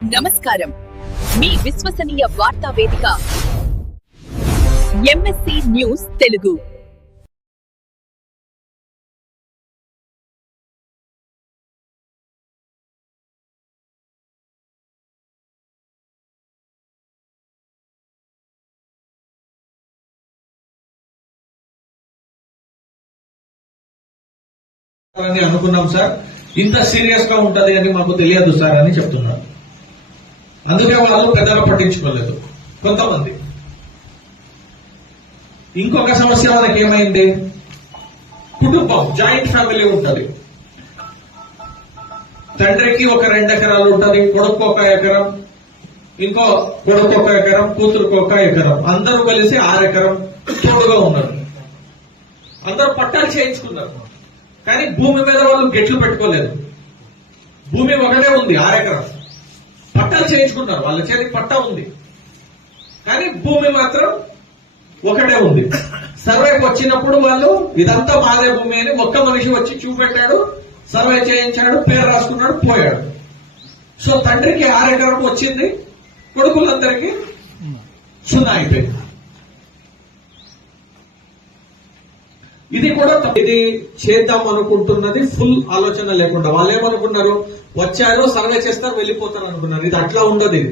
నమస్కారం, మీ విశ్వసనీయ వార్తా వేదిక ఎంఎస్సి న్యూస్ తెలుగు. అనుకున్నాం సార్, ఇంత సీరియస్ గా ఉంటది అని మాకు తెలియదు సార్ అని చెప్తున్నారు. అందుకే వాళ్ళు పెద్దగా పట్టించుకోలేదు కొంతమంది. ఇంకొక సమస్య మనకి ఏమైంది, కుటుంబం జాయింట్ ఫ్యామిలీ ఉంటది. తండ్రికి ఒక 2 ఎకరాలు ఉంటది, కొడుకు 1 ఎకరం, ఇంకో కొడుకు 1 ఎకరం, కూతురుకు 1 ఎకరం, అందరూ కలిసి 6 ఎకరం తోడుగా ఉన్నారు. అందరూ పట్టాలు చేయించుకున్నారు, కానీ భూమి మీద వాళ్ళు గెట్లు పెట్టుకోలేదు. భూమి ఒకటే ఉంది, 6 ఎకరం. పట్టాలు చేయించుకున్నారు, వాళ్ళ చేతికి పట్టా ఉంది, కానీ భూమి మాత్రం ఒకటే ఉంది. సర్వేకి వచ్చినప్పుడు వాళ్ళు ఇదంతా మాదే భూమి అని ఒక్క మనిషి వచ్చి చూపెట్టాడు, సర్వే చేయించాడు, పేరు రాసుకున్నాడు, పోయాడు. సో తండ్రికి 6 ఎకరం వచ్చింది, కొడుకులందరికీ 0 అయిపోయింది. ఇది కూడా ఇది చేద్దాం అనుకుంటున్నది ఫుల్ ఆలోచన లేకుండా. వాళ్ళు ఏమనుకున్నారు, వచ్చారు సర్వే చేస్తారు వెళ్ళిపోతారు అనుకున్నారు. ఇది అట్లా ఉండదు. ఇది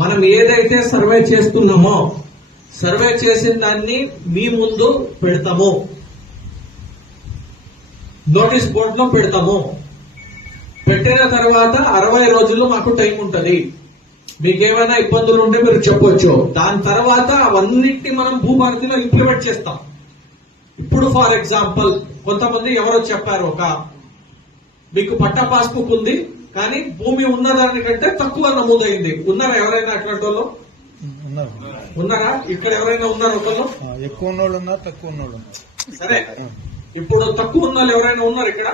మనం ఏదైతే సర్వే చేస్తున్నామో, సర్వే చేసిన దాన్ని మీ ముందు పెడతాము, నోటీస్ బోర్డులో పెడతాము. పెట్టిన తర్వాత 60 రోజులు మాకు టైం ఉంటది. మీకేమైనా ఇబ్బందులు ఉంటే మీరు చెప్పొచ్చు. దాని తర్వాత అవన్నిటిని మనం భూభారతిలో ఇంప్లిమెంట్ చేస్తాం. ఇప్పుడు ఫర్ ఎగ్జాంపుల్ కొంతమంది ఎవరో చెప్పారు, మీకు పట్టా పాస్బుక్ ఉంది కానీ భూమి ఉన్నదానికంటే తక్కువ నమోదైంది. ఉన్నారా ఎవరైనా అట్లాంటి వాళ్ళు? ఉన్నారా ఇక్కడ ఎవరైనా ఉన్నారు? ఒకళ్ళు ఎక్కువ ఉన్నోళ్ళు ఉన్నారు, తక్కువ ఉన్నోళ్ళు ఉన్నారు. సరే, ఇప్పుడు తక్కువ ఉన్న వాళ్ళు ఎవరైనా ఉన్నారు ఇక్కడ?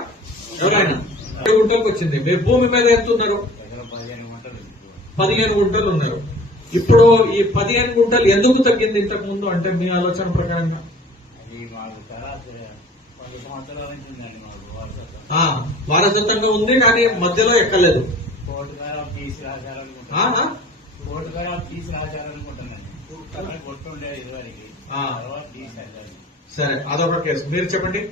ఎవరైనా 5 గుంటలకు వచ్చింది. మీ భూమి మీద ఎంత ఉన్నారు? 15 గుంటలు ఉన్నారు. ఇప్పుడు ఈ 15 గుంటలు ఎందుకు తగ్గింది ఇంతకు ముందు అంటే మీ ఆలోచన ప్రకారంగా? వారసత్వంగా ఉంది కానీ మధ్యలో ఎక్కలేదు. సరే, అదొక కేసు. మీరు చెప్పండి.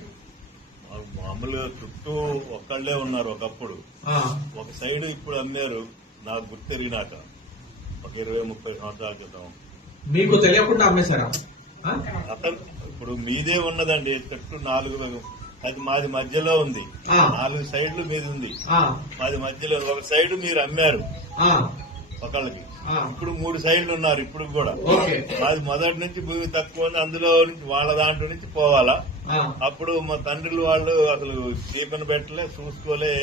మామూలుగా చుట్టూ ఒక్కళ్లే ఉన్నారు ఒకప్పుడు. ఒక సైడ్ ఇప్పుడు అమ్మారు, నాకు గుర్తు తిరిగినాక ఒక 20-30 సంవత్సరాల క్రితం. మీకు తెలియకుండా అమ్మేశారా? అతను ఇప్పుడు మీదే ఉన్నదండి, చుట్టూ 4, అది మాది మధ్యలో ఉంది. 4 సైడ్లు మీద ఉంది, మాది మధ్యలో. ఒక సైడ్ మీరు అమ్మారు ఒకళ్ళకి, ఇప్పుడు 3 సైడ్లు ఉన్నారు. ఇప్పుడు కూడా మాది మొదటి నుంచి భూమి తక్కువ ఉంది, అందులో నుంచి వాళ్ళ దాంట్లో నుంచి పోవాలా. అప్పుడు మా తండ్రులు వాళ్ళు అసలు దీపన పెట్టలే, చూసుకోలే,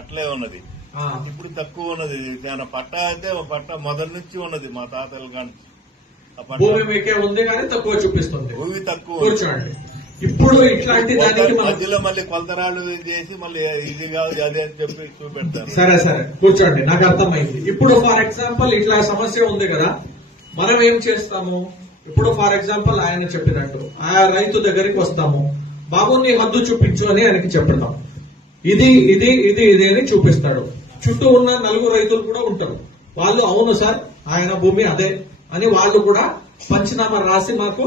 అట్లే ఉన్నది. ఇప్పుడు తక్కువ ఉన్నది. పట్టా అయితే పట్టా మొదటి నుంచి ఉన్నది మా తాతల కానీ. భూమి మీకే ఉంది కానీ తక్కువ చూపిస్తుంది. భూమి తక్కువ. కూర్చోండి. ఇప్పుడు ఇట్లాంటి దానికి మధ్యలో మళ్ళీ కొలతరాళ్ళు చేసి మళ్ళీ ఇది కాదు అదే అని చెప్పి చూపెడతారు. సరే కూర్చోండి, నాకు అర్థమైంది. ఇప్పుడు ఫర్ ఎగ్జాంపుల్ ఇట్లా సమస్య ఉంది కదా, మనం ఏం చేస్తాము? ఇప్పుడు ఫర్ ఎగ్జాంపుల్ ఆయన చెప్పినట్టు ఆ రైతు దగ్గరికి వస్తాము, బాబు నీ హద్దు చూపించు అని ఆయనకి చెప్తాం. ఇది ఇది ఇది ఇది అని చూపిస్తాడు. చుట్టూ ఉన్న 4 రైతులు కూడా ఉంటారు. వాళ్ళు అవును సార్ ఆయన భూమి అదే అని వాళ్ళు కూడా పంచనామా రాసి మాకు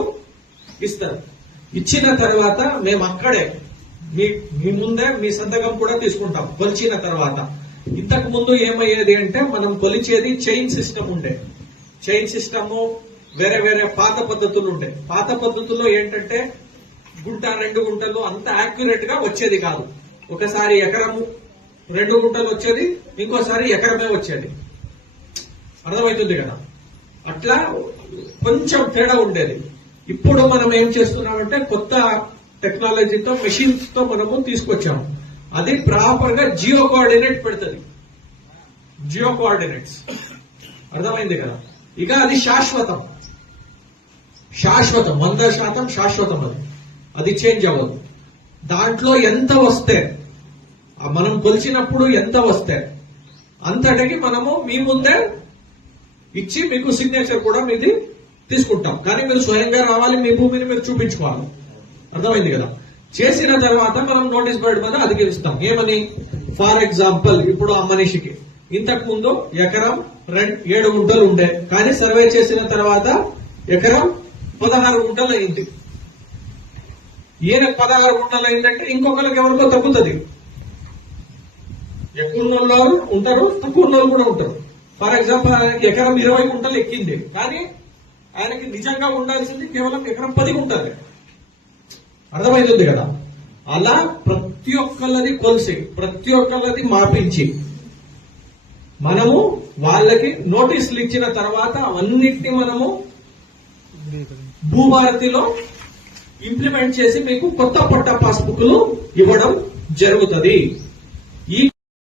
ఇస్తారు. ఇచ్చిన తర్వాత మేము అక్కడే మీ ముందే మీ సంతకం కూడా తీసుకుంటాం కొలిచిన తర్వాత. ఇంతకు ముందు ఏమయ్యేది అంటే మనం కొలిచేది చైన్ సిస్టమ్ ఉండే. చైన్ సిస్టమ్ వేరే వేరే పాత పద్ధతులు ఉండే. పాత పద్ధతుల్లో ఏంటంటే 1-2 గుంటలు అంత యాక్యురేట్ గా వచ్చేది కాదు. ఒకసారి ఎకరము 2 గుంటలు వచ్చేది, ఇంకోసారి ఎకరమే వచ్చేది. అర్థమవుతుంది కదా? అట్లా కొంచెం తేడా ఉండేది. ఇప్పుడు మనం ఏం చేస్తున్నామంటే కొత్త టెక్నాలజీతో మెషిన్స్ తో మనము తీసుకొచ్చాము. అది ప్రాపర్ గా జియో కోఆర్డినేట్ పెడుతుంది. జియో కోఆర్డినేట్స్ అర్థమైంది కదా? ఇక అది శాశ్వతం 100% శాశ్వతం. అది చేంజ్ అవ్వదు. దాంట్లో ఎంత వస్తే మనం కొలిచినప్పుడు ఎంత వస్తే అంతటికి మనము మీ ముందే ఇచ్చి మీకు సిగ్నేచర్ కూడా మీది తీసుకుంటాం. కానీ మీరు స్వయంగా రావాలి, మీ భూమిని మీరు చూపించుకోవాలి. అర్థమైంది కదా? చేసిన తర్వాత మనం నోటీస్ బోర్డు మీద అధిగమిస్తాం. ఏమని? ఫర్ ఎగ్జాంపుల్ ఇప్పుడు ఆ మనిషికి ఇంతకు ముందు ఎకరం 7 గుంటలు ఉండే, కానీ సర్వే చేసిన తర్వాత ఎకరం 16 గుంటలు అయింది. ఈయన 16 గుంటలు అయిందంటే ఇంకొకరికి ఎవరికో తగ్గుతుంది. ఎక్కువ ఉన్న వాళ్ళు ఉంటారు, తక్కువ ఉన్న కూడా ఉంటారు. ఫర్ ఎగ్జాంపుల్ ఆయనకి ఎకరం 20 గుంటలు ఎక్కింది, కానీ ఆయనకి నిజంగా ఉండాల్సింది కేవలం ఎకరం 10 గుంటలు. అర్థమవుతుంది కదా? అలా ప్రతి ఒక్కళ్ళది కొలిసి, ప్రతి ఒక్కళ్ళది మాపించి మనము వాళ్ళకి నోటీసులు ఇచ్చిన తర్వాత అవన్నిటిని మనము భూభారతిలో ఇంప్లిమెంట్ చేసి మీకు కొత్త పట్టా పాస్బుక్లు ఇవ్వడం జరుగుతుంది.